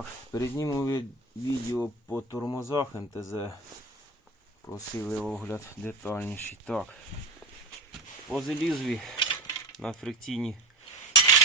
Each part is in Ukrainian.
Так, передніму відео по тормозах МТЗ. Просили огляд детальніший. Так. По залізві на фрикційні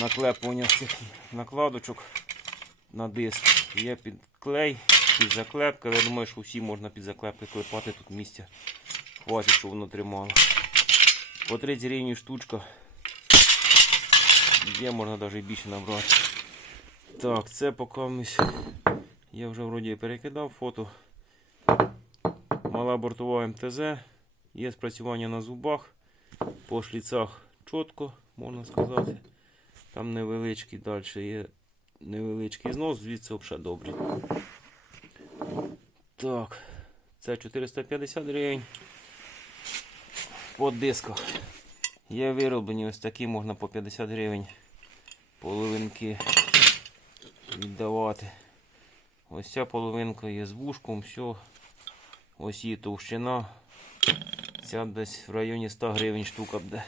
наклепування цих накладочок на диск. Є підклей, підзаклепка. Я думаю, що всі можна під заклепки клепати. Тут місця хватить, щоб воно тримало. По 30 гривень штучка. Є, можна навіть більше набрати. Так, це поки я вже вроді перекидав фото. Мала бортова МТЗ. Є спрацювання на зубах. По шліцах чітко, можна сказати. Там невеличкий далі є невеличкий знос, звідси взагалі добре. Так, це 450 гривень. По дисках. Є вироблені ось такі, можна по 50 гривень половинки віддавати. Ось ця половинка є з вушком, все. Ось її товщина. Ця десь в районі 100 гривень штука буде.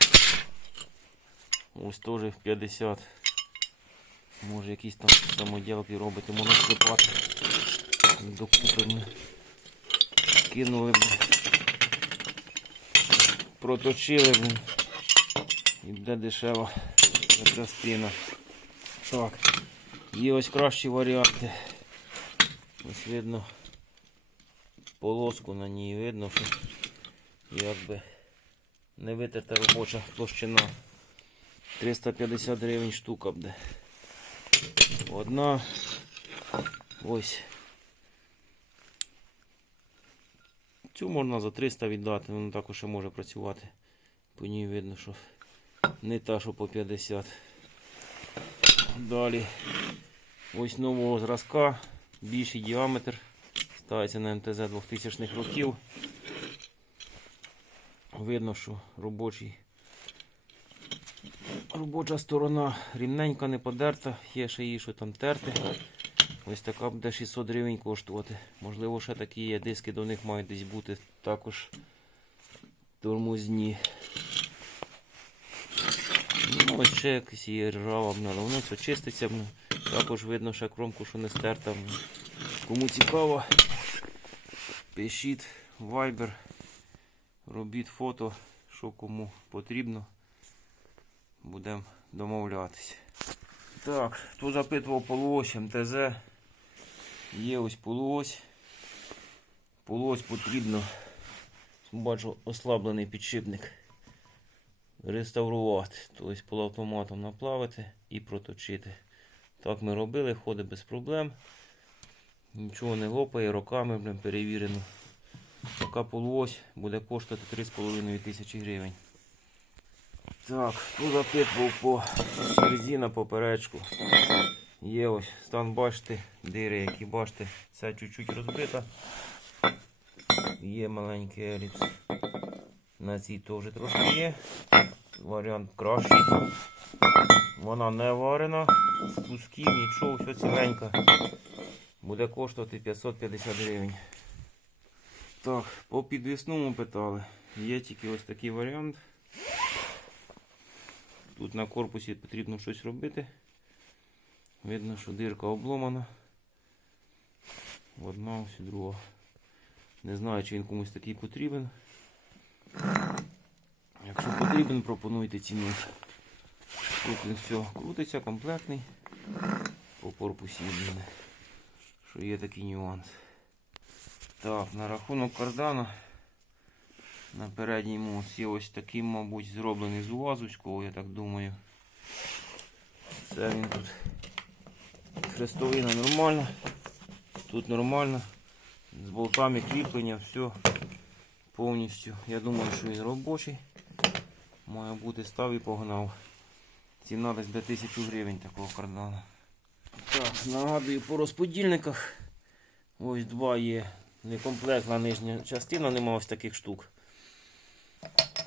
Ось теж 50. Може якісь там самоділки робити, можна склепати. Докупимо. кинули б. Проточили б. І буде дешева частина. Так. Є ось кращі варіанти. Ось видно полоску на ній видно, що якби не витерта робоча площина. 350 гривень штука буде. Одна. Ось. Цю можна за 300 віддати, вона також може працювати. По ній видно, що не та, що по 50. Далі. Ось нового зразка, більший діаметр. Ставиться на МТЗ 2000 х років. Видно, що робочий. Робоча сторона рівненька, не подерта, є ще її, що там терти. Ось така буде 600 гривень коштувати. Можливо, ще такі є диски до них мають десь бути також тормозні. Ну, ось ще якась є ржава, але воно все чиститься. Також видно ще кромку, що не стерта. Кому цікаво, пишіть Viber, робіть фото, що кому потрібно. Будемо домовлятися. Так, хто запитував полуось МТЗ. Є ось полуось. Полуось потрібно. Бачу ослаблений підшипник реставрувати, тобто полуавтоматом наплавити і проточити. Так ми робили, ходить без проблем. Нічого не лопає, роками блин, перевірено. Така полуось буде коштувати 3,5 тисячі гривень. Так, хто запитував по резина поперечку. Є ось стан башти, дири, які башти. Це чуть-чуть розбита. Є маленький еліпс. На цій теж трошки є. Варіант кращий. Вона не варена, з кусків, нічого, все ціленька. Буде коштувати 550 гривень. Так, по підвісному питали. Є тільки ось такий варіант. Тут на корпусі потрібно щось робити. Видно, що дирка обломана. Одна, ось друга. Не знаю, чи він комусь такий потрібен. Якщо потрібен, пропонуйте ціну. Тут він все крутиться, комплектний. По корпусі єдине, що є такий нюанс. Так, на рахунок кардана на передньому є ось такий, мабуть, зроблений з УАЗовського, я так думаю. Це він тут хрестовина нормальна. Тут нормально. З болтами кріплення, все повністю. Я думаю, що він робочий. Має бути став і погнав. Ціна десь до 1000 гривень такого кардана. Так, нагадую по розподільниках. Ось два є. Некомплектна нижня частина, нема ось таких штук.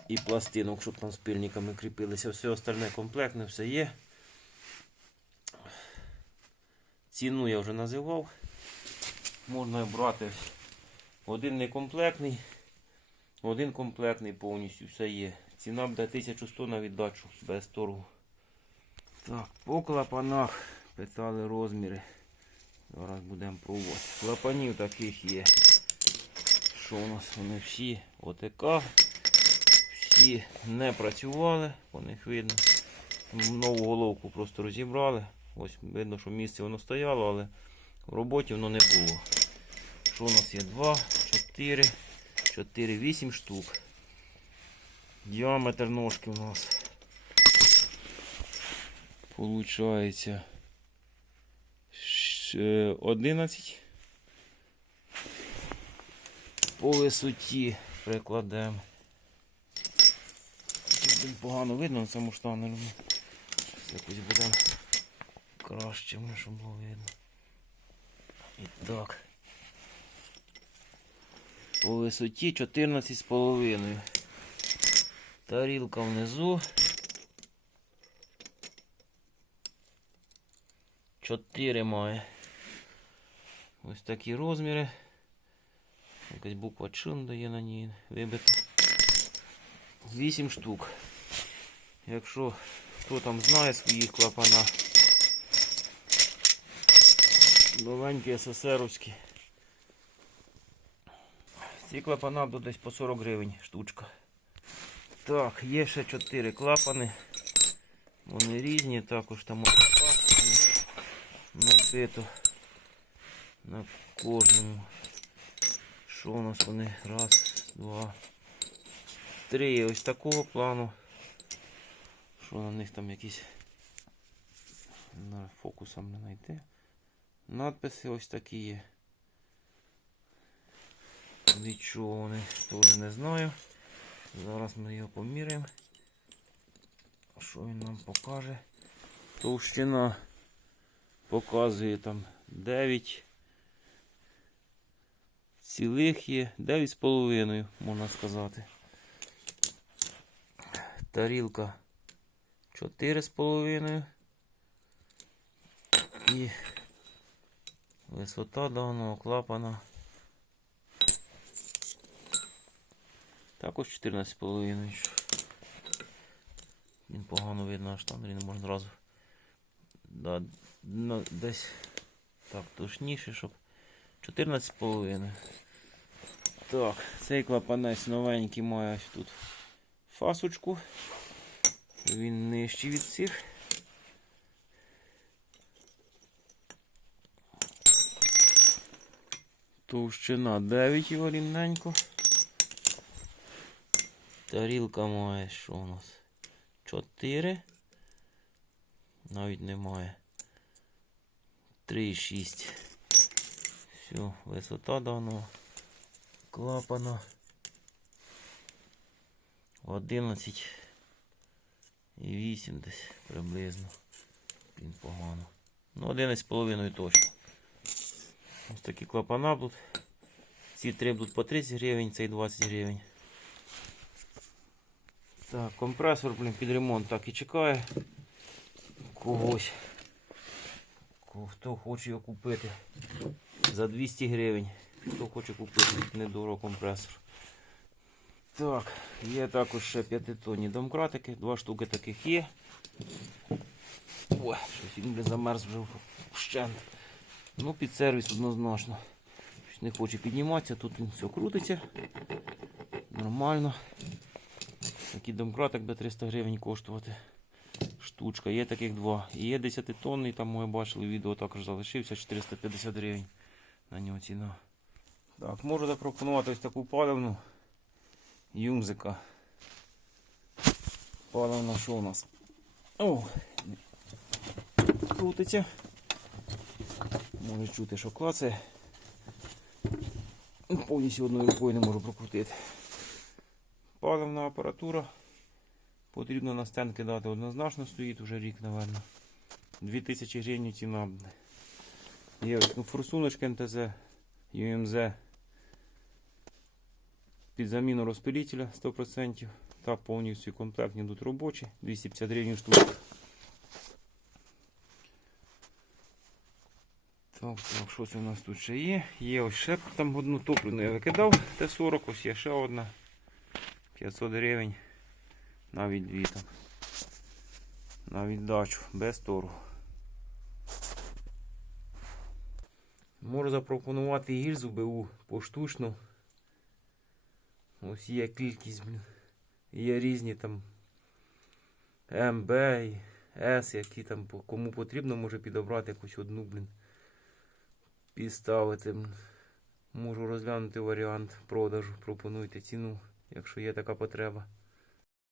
І пластинок, щоб там спильниками кріпилися. Все остальне комплектне, все є. Ціну я вже називав. Можна брати один некомплектний, один комплектний повністю все є. Ціна буде 1100 на віддачу без торгу. Так, по клапанах питали розміри. Зараз будемо пробувати. Клапанів таких є. Що у нас вони всі ОТК. Всі не працювали, по них видно. Нову головку просто розібрали. Ось видно, що місце воно стояло, але в роботі воно не було. Що у нас є? 2, 4, 4, 8 штук. Діаметр ножки у нас. Получається е, 11. По висоті прикладемо. Тут погано видно на цьому штанеру. Якось будемо краще, щоб було видно. І так. По висоті 14,5. Тарілка внизу. 4 має. Ось такі розміри. Якась буква чин дає на ній вибита. 8 штук. Якщо хто там знає своїх клапана. Новенькі СССРовські. Ці клапана будуть десь по 40 гривень штучка. Так, є ще 4 клапани. Вони різні, також там набито на кожному. Що у нас вони? Раз, два, три. Ось такого плану. Що на них там якісь на фокусом не знайти. Надписи ось такі є. Від чого вони теж не знаю. Зараз ми його поміряємо. Що він нам покаже? Товщина показує там 9 цілих є 9,5 можна сказати. Тарілка 4,5 і висота даного клапана також 14,5. Він погано видно аж там, не можна зразу да, ну, десь так точніше, щоб 14,5. Так, цей клапанець новенький має ось тут фасочку. Він нижчий від цих. Товщина 9 його рівненько. Тарілка має що у нас? 4. Навіть немає. 3,6. Все, висота даного клапана 11 і 8 десь приблизно. Він погано. Ну, 11,5 точно. Ось такі клапана будуть. Ці три будуть по 30 гривень, цей 20 гривень. Так, компресор, блін, під ремонт так і чекає. Когось. Хто хоче його купити за 200 гривень. Хто хоче купити недорого компресор. Так, є також ще п'ятитонні домкратики, два штуки таких є. Ой, щось він замерз вже вщент. Ну, під сервіс однозначно. Щось Не хоче підніматися, тут він все крутиться. Нормально. Такий домкратик буде 300 гривень коштувати. Штучка, є таких два. Є 10 тонний, там ми бачили відео також залишився 450 гривень. На нього ціна. Так, можу запропонувати ось таку паливну юмзика. Паливна що у нас? О, крутиться. Може чути, що клацає. Повністю одною рукою не можу прокрутити. Паливна апаратура. Потрібно на стенд кидати однозначно стоїть вже рік, напевно. 2000 гривень ціна. Є ось ну, форсуночки МТЗ, ЮМЗ. Під заміну розпилителя 100%. Так, повністю комплектні йдуть робочі. 250 гривень штука. Так, так, що це у нас тут ще є? Є ось ще там одну топливну я викидав. Т-40, ось є ще одна. 500 гривень. Навіть дві. На віддачу, без торгу. Можу запропонувати гільзу БУ поштучно. Ось є кількість. Є різні там МБ і С, які там кому потрібно, може підобрати якусь одну, блін. Підставити. Можу розглянути варіант продажу. Пропонуйте ціну, якщо є така потреба.